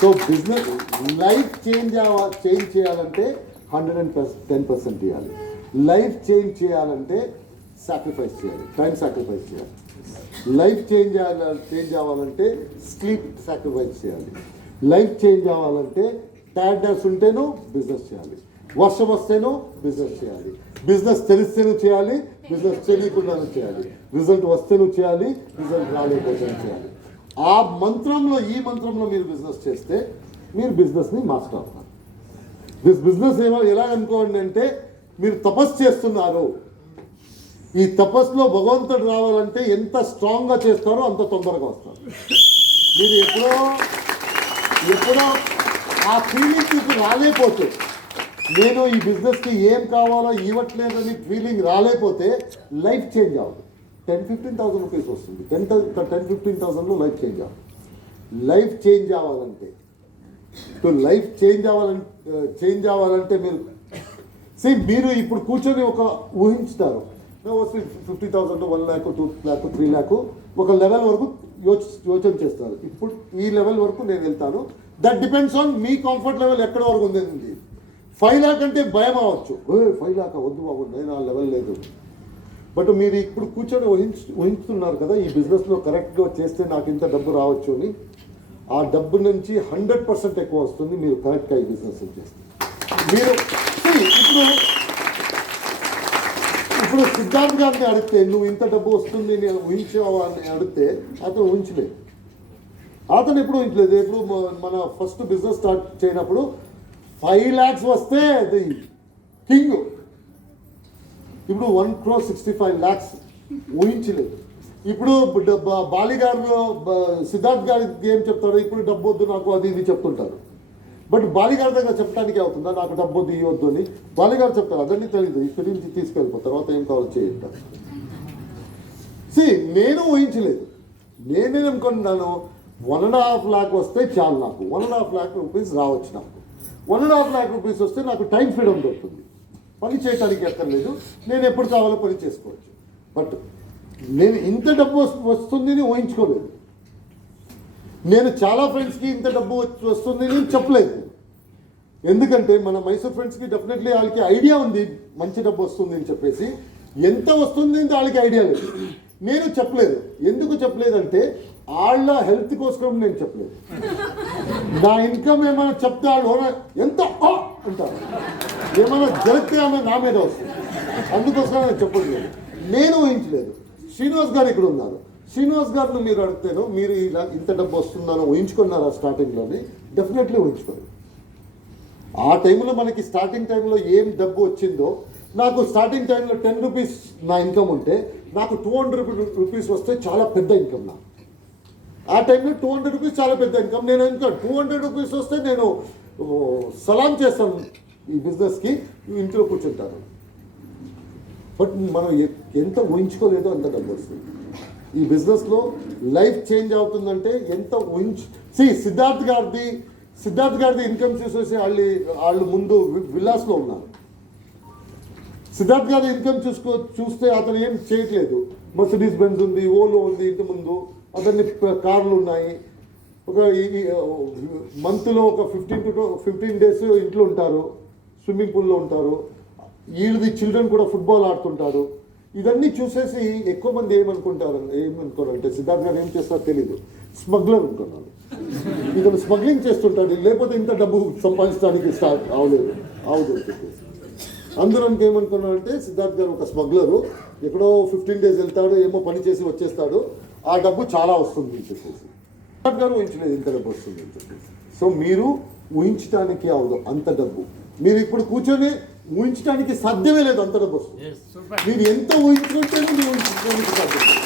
So business life change చేయాలంటే 110% ఇవ్వాలి. Life change చేయాలంటే సాక్రిఫైస్ చేయాలి, టైం సాక్రిఫైస్ చేయాలి. లైఫ్ చేంజ్ అవ్వాలంటే స్లీప్ సాక్రిఫైస్ చేయాలి. లైఫ్ చేంజ్ అవ్వాలంటే టైర్డ్నెస్ ఉంటేనో బిజినెస్ చేయాలి, వర్షం వస్తేనో బిజినెస్ చేయాలి, బిజినెస్ తెలిస్తేనూ చేయాలి, బిజినెస్ తెలియకుండానూ చేయాలి, రిజల్ట్ వస్తేనూ చేయాలి, రిజల్ట్ రాలేకపోతేనూ చేయాలి. ఈ మంత్రంలో మీరు బిజినెస్ చేస్తే మీరు బిజినెస్ని మాస్టర్ అవుతారు. బిజినెస్ ఎలా అనుకోండి అంటే మీరు తపస్సు చేస్తున్నారు. ఈ తపస్సులో భగవంతుడు రావాలంటే ఎంత స్ట్రాంగ్గా చేస్తారో అంత తొందరగా వస్తారు. మీరు ఎప్పుడో ఆ ఫీలింగ్ మీకు రాలేకపోతే, నేను ఈ బిజినెస్కి ఏం కావాలో ఇవ్వట్లేదని ఫీలింగ్ రాలేకపోతే లైఫ్ చేంజ్ అవ్వదు. 10,000-15,000 రూపీస్ వస్తుంది. 10,000-15,000లో లైఫ్ చేంజ్ అవ్వదు. లైఫ్ చేంజ్ అవ్వాలంటే చేంజ్ అవ్వాలంటే మీరు ఇప్పుడు కూర్చొని ఒక ఊహించుతారు, 50,000, 1 lakh, 2 lakh, 3 lakh ఒక లెవెల్ వరకు యోచన చేస్తారు. ఇప్పుడు ఈ లెవెల్ వరకు నేను వెళ్తాను. That depends on me comfort level ఎక్కడ వరకు ఉంది. 5 lakh అంటే భయం అవ్వచ్చు, 5 lakh వద్దు బాబు, నేను ఆ లెవెల్ లేదు. బట్ మీరు ఇప్పుడు కూర్చొని ఊహించుతున్నారు కదా, ఈ బిజినెస్లో కరెక్ట్గా చేస్తే నాకు ఇంత డబ్బు రావచ్చు అని. ఆ డబ్బు నుంచి 100% ఎక్కువ వస్తుంది మీరు కరెక్ట్గా ఈ బిజినెస్ చేస్తే. మీరు ఇప్పుడు సిద్ధార్థ్ గారిని అడిగితే నువ్వు ఇంత డబ్బు వస్తుంది నేను ఊహించావా అని అడిగితే అతను ఊహించలేదు. అతను ఎప్పుడు ఊహించలేదు. ఎప్పుడు మన ఫస్ట్ బిజినెస్ స్టార్ట్ చేయనప్పుడు 5 lakhs వస్తే అది కింగ్. ఇప్పుడు 1,65 lakhs ఊహించలేదు. ఇప్పుడు బాలిగారు సిద్ధార్థ్ గారికి ఏం చెప్తారు, ఇప్పుడు డబ్బు వద్దు నాకు అది ఇది చెప్తుంటారు. బట్ బాలిగారి దగ్గర చెప్పడానికి అవుతుందా నాకు డబ్బు వద్దు ఇవ్వద్దు అని? బాలిగారు చెప్తారు, అదన్నీ తెలియదు, ఇక్కడి నుంచి తీసుకెళ్ళిపోతారు, తర్వాత ఏం కావాలో చేయంటారు. నేను ఊహించలేదు. నేనేమనుకుంటున్నాను, 1.5 lakh వస్తే చాలు, నాకు 1.5 lakh రూపీస్ రావచ్చు. నాకు 1.5 lakh రూపీస్ వస్తే నాకు టైం ఫ్రీడమ్ దొరుకుతుంది, పని చేయడానికి ఎక్కర్లేదు, నేను ఎప్పుడు కావాలో పని చేసుకోవచ్చు. బట్ నేను ఇంత డబ్బు వస్తుంది అని ఊహించుకోలేదు. నేను చాలా ఫ్రెండ్స్కి ఇంత డబ్బు వస్తుంది అని చెప్పలేదు. ఎందుకంటే మన మైసూర్ ఫ్రెండ్స్కి డెఫినెట్లీ వాళ్ళకి ఐడియా ఉంది మంచి డబ్బు వస్తుంది అని చెప్పేసి, ఎంత వస్తుంది అని వాళ్ళకి ఐడియా లేదు. నేను చెప్పలేదు. ఎందుకు చెప్పలేదంటే వాళ్ళ హెల్త్ కోసం నేను చెప్పలేదు. నా ఇన్కమ్ ఏమైనా చెప్తే వాళ్ళు ఎంత అంటారు, ఏమైనా జరిగితే ఆమె నా మీద వస్తుంది, అందుకోసం నేను చెప్పలేదు. నేను ఊహించలేదు. శ్రీనివాస్ గారు ఇక్కడ ఉన్నారు. శ్రీనివాస్ గారిని మీరు అడిగితేనో మీరు ఇలా ఇంత డబ్బు వస్తుందని ఊహించుకున్నారా స్టార్టింగ్లోనే? డెఫినెట్లీ ఊహించుకోరు. ఆ టైంలో మనకి స్టార్టింగ్ టైంలో ఏం డబ్బు వచ్చిందో, నాకు స్టార్టింగ్ టైంలో 10 rupees నా ఇన్కమ్ ఉంటే నాకు 200 rupees వస్తే చాలా పెద్ద ఇన్కమ్. నాకు ఆ టైంలో 200 rupees చాలా పెద్ద ఇన్కమ్. నేను ఇంకా 200 rupees వస్తే నేను సలాం చేస్తాను ఈ బిజినెస్కి, ఇంట్లో కూర్చుంటాను. బట్ మనం ఎంత ఊహించుకోలేదో అంత డబ్బు వస్తుంది. ఈ బిజినెస్లో లైఫ్ చేంజ్ అవుతుందంటే ఎంత సిద్ధార్థ్ గారిది ఇన్కమ్ చూసేసి వాళ్ళు ముందు విల్లాస్లో ఉన్నారు. సిద్ధార్థ్ గారి ఇన్కమ్ చూస్తే అతను ఏం చేయట్లేదు. మర్సిడీస్ బెంజ్ ఉంది, ఓలో ఉంది, ఇంటి ముందు అతన్ని కార్లు ఉన్నాయి. ఒక మంత్లో ఒక 15 days ఇంట్లో ఉంటారు, స్విమ్మింగ్ పూల్లో ఉంటారు. వీళ్ళది చిల్డ్రన్ కూడా ఫుట్బాల్ ఆడుతుంటారు. ఇవన్నీ చూసేసి ఎక్కువ మంది ఏమనుకోరంటే సిద్ధార్థ్ గారు ఏం చేస్తారో తెలీదు, స్మగ్లర్ అనుకున్నాను. ఇతను స్మగ్లింగ్ చేస్తుంటాడు, లేకపోతే ఇంత డబ్బు సంపాదించడానికి అవదు అని చెప్పేసి అందరూ ఏమనుకున్నారంటే సిద్ధార్థ్ గారు ఒక స్మగ్లరు, ఎక్కడో 15 days వెళ్తాడు, ఏమో పని చేసి వచ్చేస్తాడు, ఆ డబ్బు చాలా వస్తుంది అని చెప్పేసి. సిద్ధార్థ్ గారు ఊహించలేదు ఇంత డబ్బు వస్తుంది అని చెప్పేసి. సో మీరు ఊహించడానికి అవదు అంత డబ్బు. మీరు ఇప్పుడు కూర్చొని ఊహించడానికి సాధ్యమే లేదు అంత డబ్బు వస్తుంది. మీరు ఎంత ఊహించుకుంటేనే మీరు ఊహించడానికి సాధ్యం.